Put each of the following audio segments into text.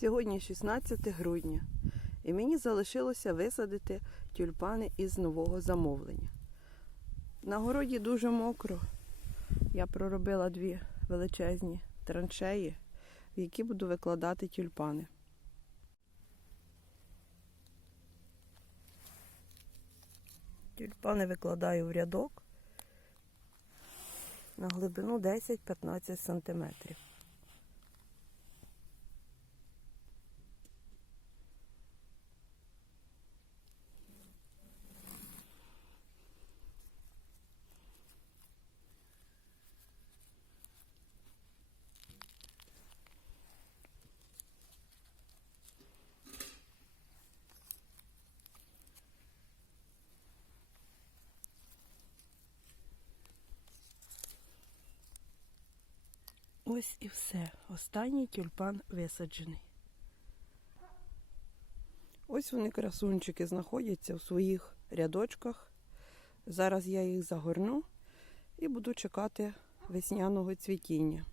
Сьогодні 16 грудня, і мені залишилося висадити тюльпани із нового замовлення. На городі дуже мокро. Я проробила дві величезні траншеї, в які буду викладати тюльпани. Тюльпани викладаю в рядок на глибину 10-15 сантиметрів. Ось і все. Останній тюльпан висаджений. Ось вони, красунчики, знаходяться в своїх рядочках. Зараз я їх загорну і буду чекати весняного цвітіння.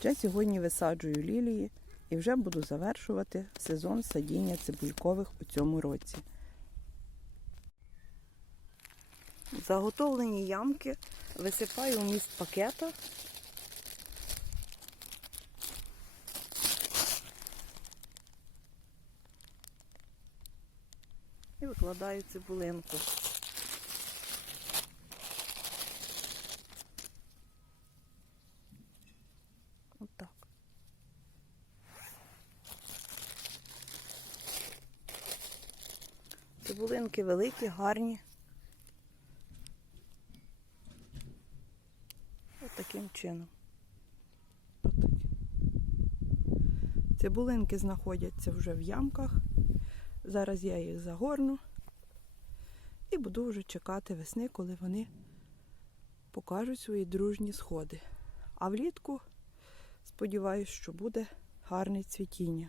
Ще сьогодні висаджую лілії і вже буду завершувати сезон садіння цибулькових у цьому році. Заготовлені ямки висипаю в міст пакета. І викладаю цибулинку. Цибулинки великі, гарні. Ось таким чином. Цибулинки знаходяться вже в ямках. Зараз я їх загорну і буду вже чекати весни, коли вони покажуть свої дружні сходи. А влітку Сподіваюсь, що буде гарне цвітіння.